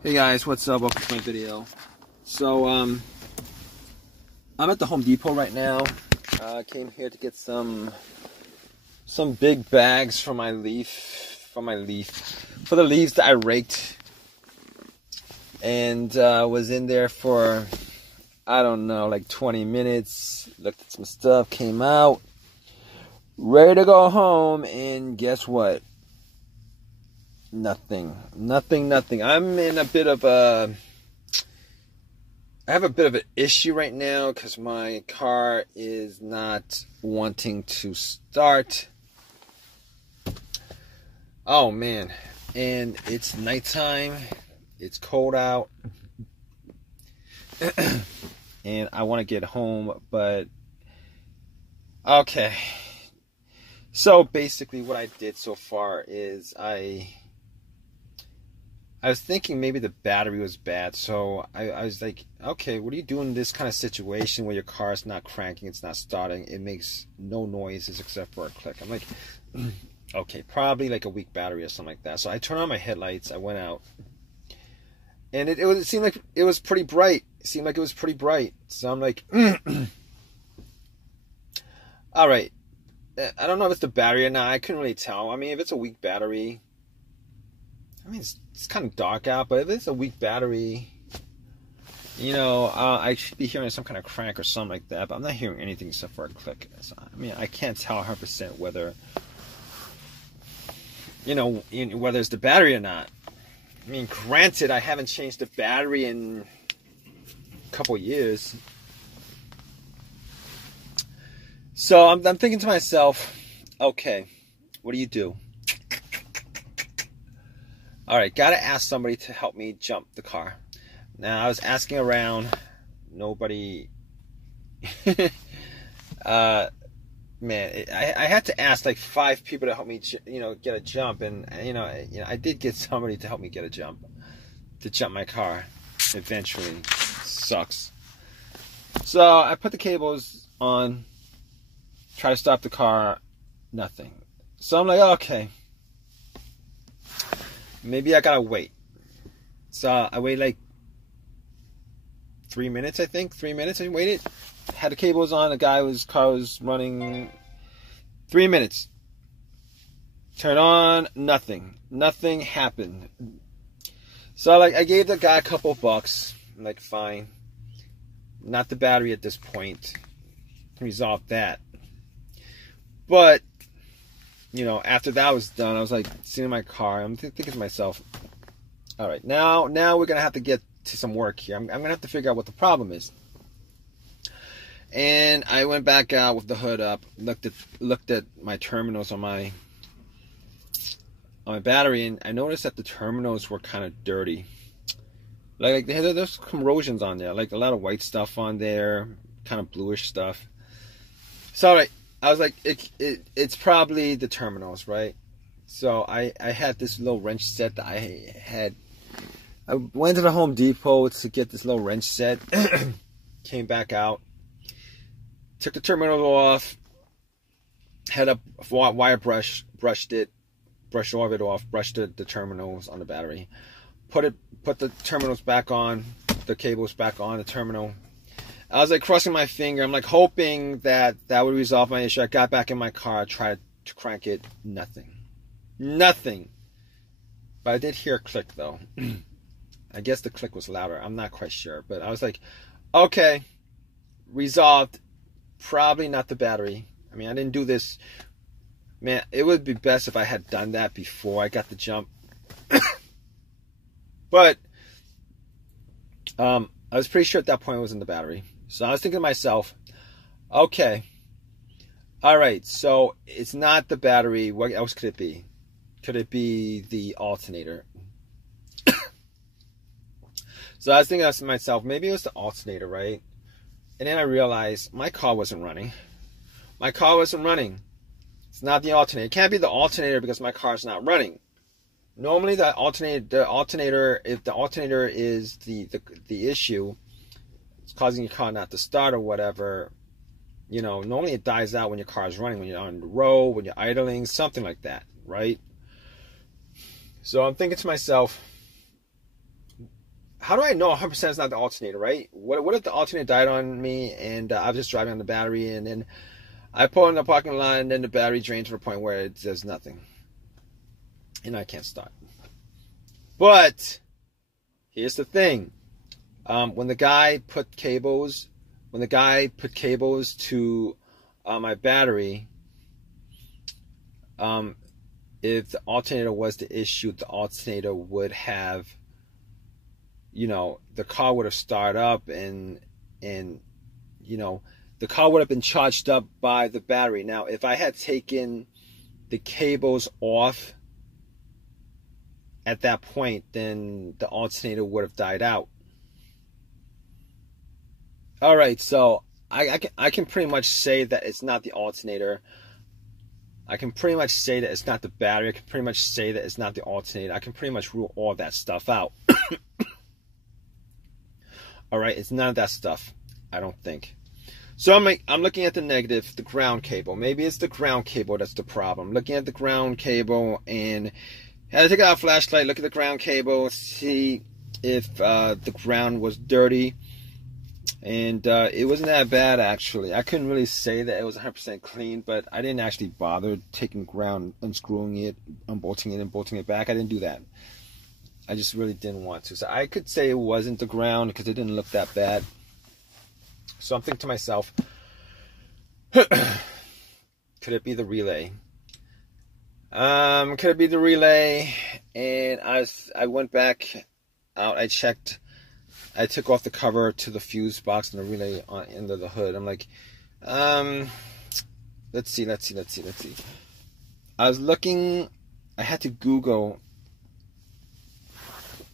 Hey guys, what's up? Welcome to my video. So, I'm at the Home Depot right now. I came here to get some big bags for the leaves that I raked, and was in there for, I don't know, like 20 minutes. Looked at some stuff, came out, ready to go home, and guess what? Nothing. I'm in a bit of I have a bit of an issue right now because my car is not wanting to start. Oh man. And it's nighttime. It's cold out. And I want to get home, but okay. So basically what I did so far is I was thinking maybe the battery was bad, so I was like, okay, what do you do in this kind of situation where your car is not cranking, it's not starting, it makes no noises except for a click? I'm like, okay, probably like a weak battery or something like that. So I turned on my headlights, I went out, and it seemed like it was pretty bright. So I'm like, all right, I don't know if it's the battery or not. I couldn't really tell. I mean, if it's a weak battery, I mean, it's kind of dark out, but if it's a weak battery, you know, I should be hearing some kind of crank or something like that, but I'm not hearing anything except for a click. So, I mean, I can't tell 100% whether, you know, whether it's the battery or not. I mean, granted, I haven't changed the battery in a couple years. So I'm thinking to myself, okay, what do you do? All right, gotta ask somebody to help me jump the car. Now, I was asking around, nobody. Man, I had to ask like 5 people to help me, get a jump, and I did get somebody to help me get a jump, to jump my car. Eventually, sucks. So I put the cables on, try to stop the car, nothing. So I'm like, okay. Maybe I gotta wait. So I waited like 3 minutes, I think. 3 minutes I waited. Had the cables on, car was running. 3 minutes. Turn on, nothing. Nothing happened. So I gave the guy a couple bucks. I'm like, fine. Not the battery at this point. Resolve that. But after that was done, I was like sitting in my car. I'm thinking to myself, all right, now we're gonna have to get to some work here. I'm gonna have to figure out what the problem is. And I went back out with the hood up, looked at my terminals on my battery, and I noticed that the terminals were kind of dirty. Like there's corrosions on there, like a lot of white stuff on there, kind of bluish stuff. So all right. I was like, it's probably the terminals, right? So I had this little wrench set that I had. I went to the Home Depot to get this little wrench set. Came back out. Took the terminals off. Had a wire brush. Brushed all of it off. Brushed the terminals on the battery. Put the terminals back on. The cables back on the terminal. I was like crossing my finger. I'm like hoping that would resolve my issue. I got back in my car, tried to crank it. Nothing. But I did hear a click though. I guess the click was louder. I'm not quite sure. But I was like, okay, resolved. Probably not the battery. I mean, I didn't do this. Man, it would be best if I had done that before I got the jump. But I was pretty sure at that point it was in the battery. So I was thinking to myself, okay, all right, so it's not the battery. What else could it be? Could it be the alternator? So I was thinking to myself, maybe it was the alternator, right? And then I realized my car wasn't running. It's not the alternator. It can't be the alternator because my car's not running. Normally the alternator, if the alternator is the issue, it's causing your car not to start or whatever, normally it dies out when your car is running, when you're on the road, when you're idling, something like that, right? So I'm thinking to myself, how do I know 100% it's not the alternator, right? What if the alternator died on me and I was just driving on the battery, and then I pull in the parking lot and then the battery drains to the point where it does nothing and I can't start. But here's the thing. When the guy put cables to my battery, if the alternator was the issue, the alternator would have, the car would have started up and the car would have been charged up by the battery. Now, if I had taken the cables off at that point, then the alternator would have died out. All right, so I can pretty much say that it's not the alternator. I can pretty much say that it's not the battery. I can pretty much say that it's not the alternator. I can pretty much rule all that stuff out. All right, it's none of that stuff, I don't think. So I'm looking at the negative, the ground cable. Maybe it's the ground cable that's the problem. Looking at the ground cable, and I had to take out a flashlight, look at the ground cable, see if the ground was dirty. And it wasn't that bad, actually. I couldn't really say that it was 100% clean, but I didn't actually bother taking ground, unscrewing it, unbolting it, and bolting it back. I didn't do that. I just really didn't want to. So I could say it wasn't the ground because it didn't look that bad. So I'm thinking to myself, could it be the relay? Could it be the relay? And I went back out. I checked. I took off the cover to the fuse box and the relay on end of the hood. I'm like, let's see. I was looking. I had to Google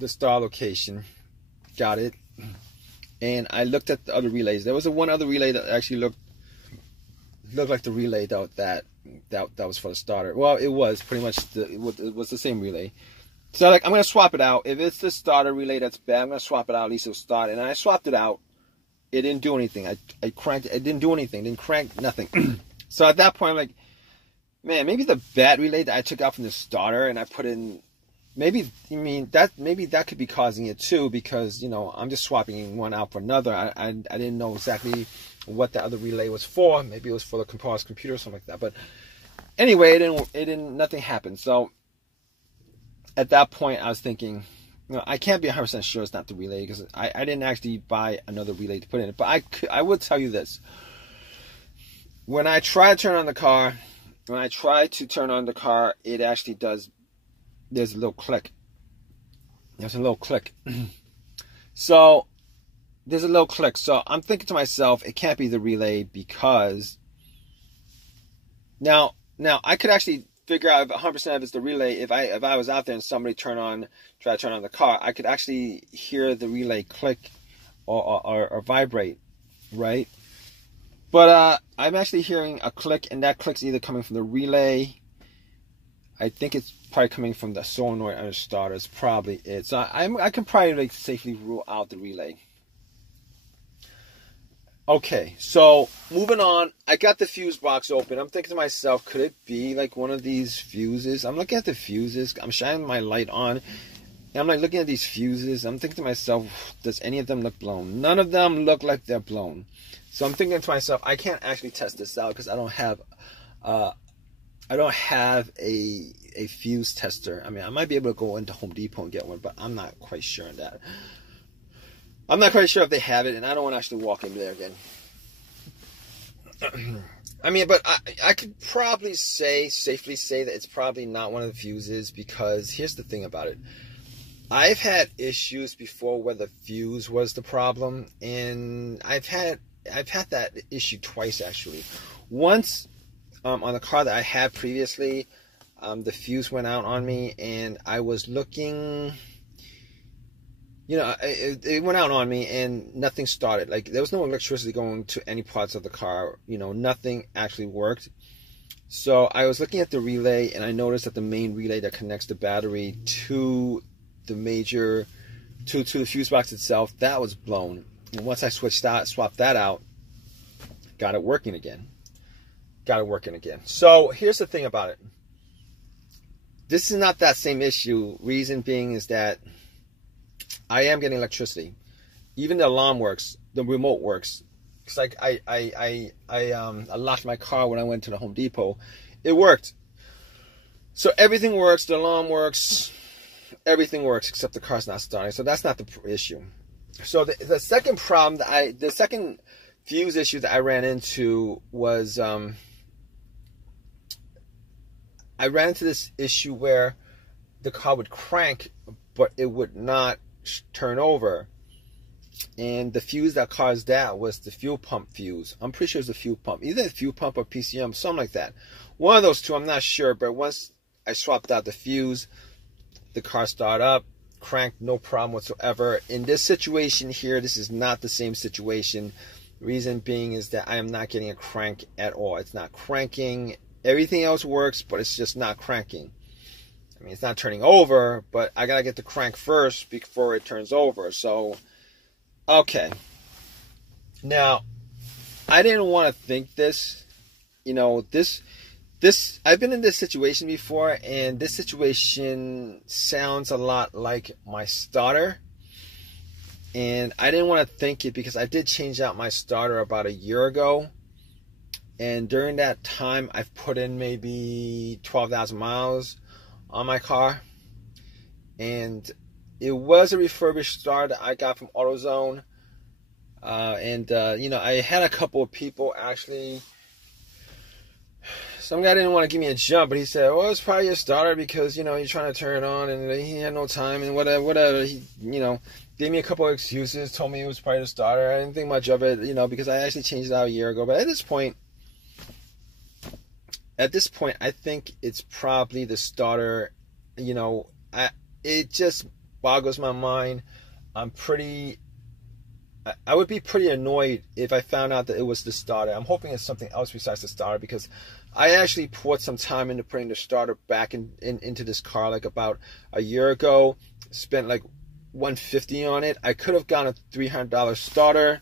the star location. Got it. And I looked at the other relays. There was one other relay that actually looked like the relay that was for the starter. Well, it was pretty much it was the same relay. So I'm gonna swap it out. If it's the starter relay that's bad, I'm gonna swap it out. At least it'll start. And I swapped it out. It didn't do anything. I cranked it. It didn't do anything. It didn't crank nothing. So at that point, I'm like, man, maybe the bad relay that I took out from the starter and I put in. Maybe that could be causing it too, because I'm just swapping one out for another. I didn't know exactly what the other relay was for. Maybe it was for the composite computer or something like that. But anyway, nothing happened. So at that point, I was thinking, I can't be 100% sure it's not the relay because I didn't actually buy another relay to put in it. But I would tell you this: when I try to turn on the car, it actually does. There's a little click. So there's a little click. So I'm thinking to myself, it can't be the relay because now I could actually figure out 100% if it's the relay. If I was out there and somebody try to turn on the car, I could actually hear the relay click or vibrate, right? But I'm actually hearing a click, and that click's either coming from the relay. I think it's probably coming from the solenoid under starter. It's probably it. So I can probably safely rule out the relay. Okay, so moving on. I got the fuse box open. I'm thinking to myself, could it be like one of these fuses? I'm looking at the fuses. I'm shining my light on. And I'm like looking at these fuses. I'm thinking to myself, does any of them look blown? None of them look like they're blown. So I'm thinking to myself, I can't actually test this out because I don't have a fuse tester. I mean, I might be able to go into Home Depot and get one, but I'm not quite sure on that. I'm not quite sure if they have it, and I don't want to actually walk in there again. I mean, but I could probably safely say that it's probably not one of the fuses, because here's the thing about it. I've had issues before where the fuse was the problem, and I've had that issue twice actually. Once on the car that I had previously, the fuse went out on me, and I was looking. It went out on me and nothing started. Like, there was no electricity going to any parts of the car. Nothing actually worked. So I was looking at the relay, and I noticed that the main relay that connects the battery to the to the fuse box itself, that was blown. And once I swapped that out, got it working again. So here's the thing about it. This is not that same issue. Reason being is that I am getting electricity. Even the alarm works. The remote works. It's like I locked my car when I went to the Home Depot. It worked. So everything works. The alarm works. Everything works except the car's not starting. So that's not the issue. So the second problem the second fuse issue that I ran into was I ran into this issue where the car would crank, but it would not turn over. And the fuse that caused that was the fuel pump fuse. I'm pretty sure it was the fuel pump. Either the fuel pump or PCM, something like that. One of those two, I'm not sure. But once I swapped out the fuse, the car started up, cranked, no problem whatsoever. In this situation here, this is not the same situation. Reason being is that I am not getting a crank at all. It's not cranking. Everything else works, but it's just not cranking. I mean, it's not turning over, but I got to get the crank first before it turns over. So, okay. Now, I didn't want to think this. You know, I've been in this situation before, and this situation sounds a lot like my starter. And I didn't want to think it because I did change out my starter about a year ago. And during that time, I've put in maybe 12,000 miles on my car. And it was a refurbished starter I got from AutoZone. You know, I had a couple of people actually. Some guy didn't want to give me a jump, but he said, well, it's probably your starter because, you know, you're trying to turn it on and he had no time and whatever. He, you know, gave me a couple of excuses, told me it was probably the starter. I didn't think much of it, you know, because I actually changed it out a year ago. But at this point, I think it's probably the starter. You know, it just boggles my mind. I would be pretty annoyed if I found out that it was the starter. I'm hoping it's something else besides the starter because I actually poured some time into putting the starter back into this car like about a year ago. Spent like $150 on it. I could have gotten a $300 starter,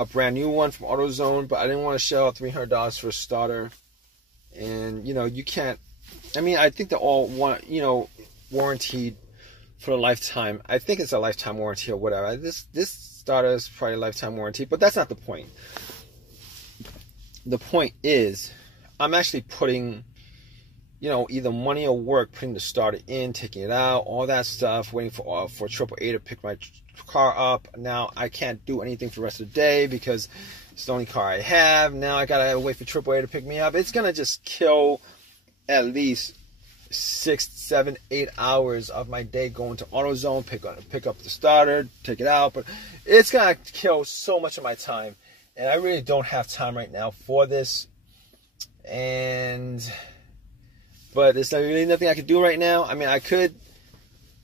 a brand new one from AutoZone, but I didn't want to shell out $300 for a starter. And, you know, you can't, I mean, I think they're all, warranted for a lifetime. I think it's a lifetime warranty or whatever. This starter is probably a lifetime warranty, but that's not the point. The point is, I'm actually putting, you know, either money or work putting the starter in, taking it out, all that stuff, waiting for AAA to pick my car up. Now I can't do anything for the rest of the day because it's the only car I have. Now I gotta wait for AAA to pick me up. It's gonna just kill at least 6, 7, 8 hours of my day going to AutoZone, pick up the starter, take it out. But it's gonna kill so much of my time, and I really don't have time right now for this. But there's really nothing I could do right now. I mean, I could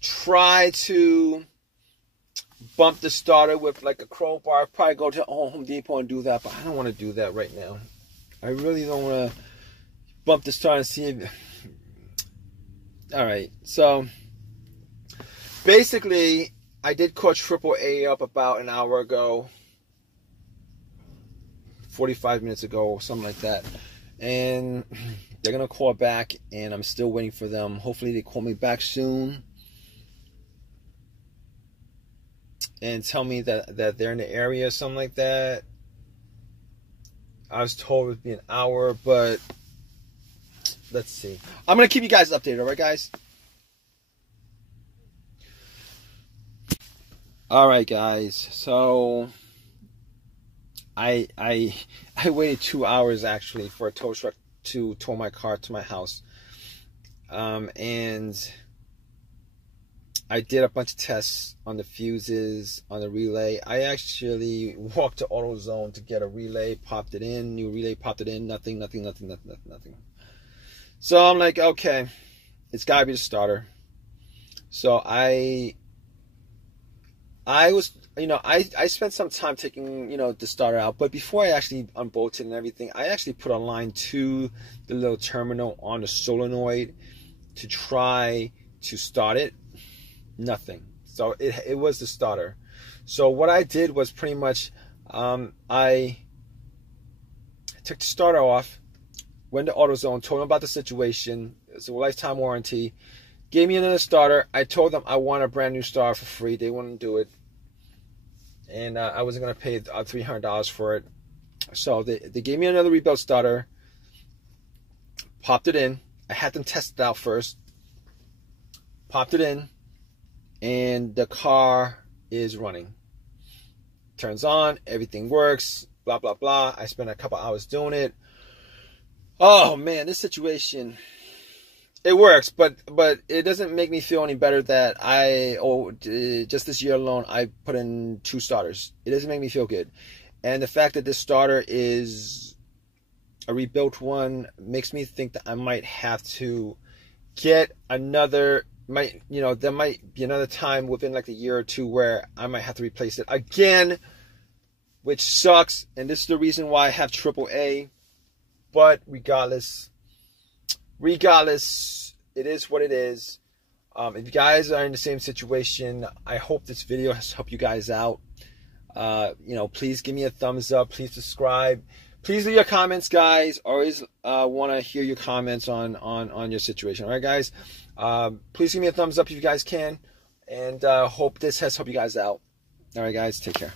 try to bump the starter with like a crowbar. Probably go to Home Depot and do that, but I don't want to do that right now. I really don't want to bump the starter and see if... Alright, so basically, I did call AAA up about an hour ago, 45 minutes ago, something like that. And they're going to call back, and I'm still waiting for them. Hopefully they call me back soon and tell me that they're in the area or something like that. I was told it would be an hour, but let's see. I'm going to keep you guys updated, all right, guys? All right, guys. So I waited 2 hours actually for a tow truck to tow my car to my house, and I did a bunch of tests on the fuses, on the relay. I actually walked to AutoZone to get a relay, popped it in, new relay, popped it in, nothing. So I'm like, okay, it's gotta be the starter. So I was, I spent some time taking, the starter out. But before I actually unbolted and everything, I actually put a line to the little terminal on the solenoid to try to start it. Nothing. So it was the starter. So what I did was pretty much, I took the starter off, went to AutoZone, told them about the situation. It's a lifetime warranty. Gave me another starter. I told them I want a brand new starter for free. They wouldn't do it. And I wasn't going to pay $300 for it. So they gave me another rebuilt starter. Popped it in. I had them test it out first. Popped it in. And the car is running. Turns on. Everything works. Blah, blah, blah. I spent a couple hours doing it. Oh, man. This situation... It works, but it doesn't make me feel any better that just this year alone, I put in 2 starters. It doesn't make me feel good. And the fact that this starter is a rebuilt one makes me think that I might have to get another, there might be another time within like a year or 2 where I might have to replace it again, which sucks. And this is the reason why I have AAA. But regardless, it is what it is. If you guys are in the same situation, I hope this video has helped you guys out. Please give me a thumbs up. Please subscribe. Please leave your comments, guys. Always want to hear your comments on your situation. All right, guys. Please give me a thumbs up if you guys can. And hope this has helped you guys out. All right, guys. Take care.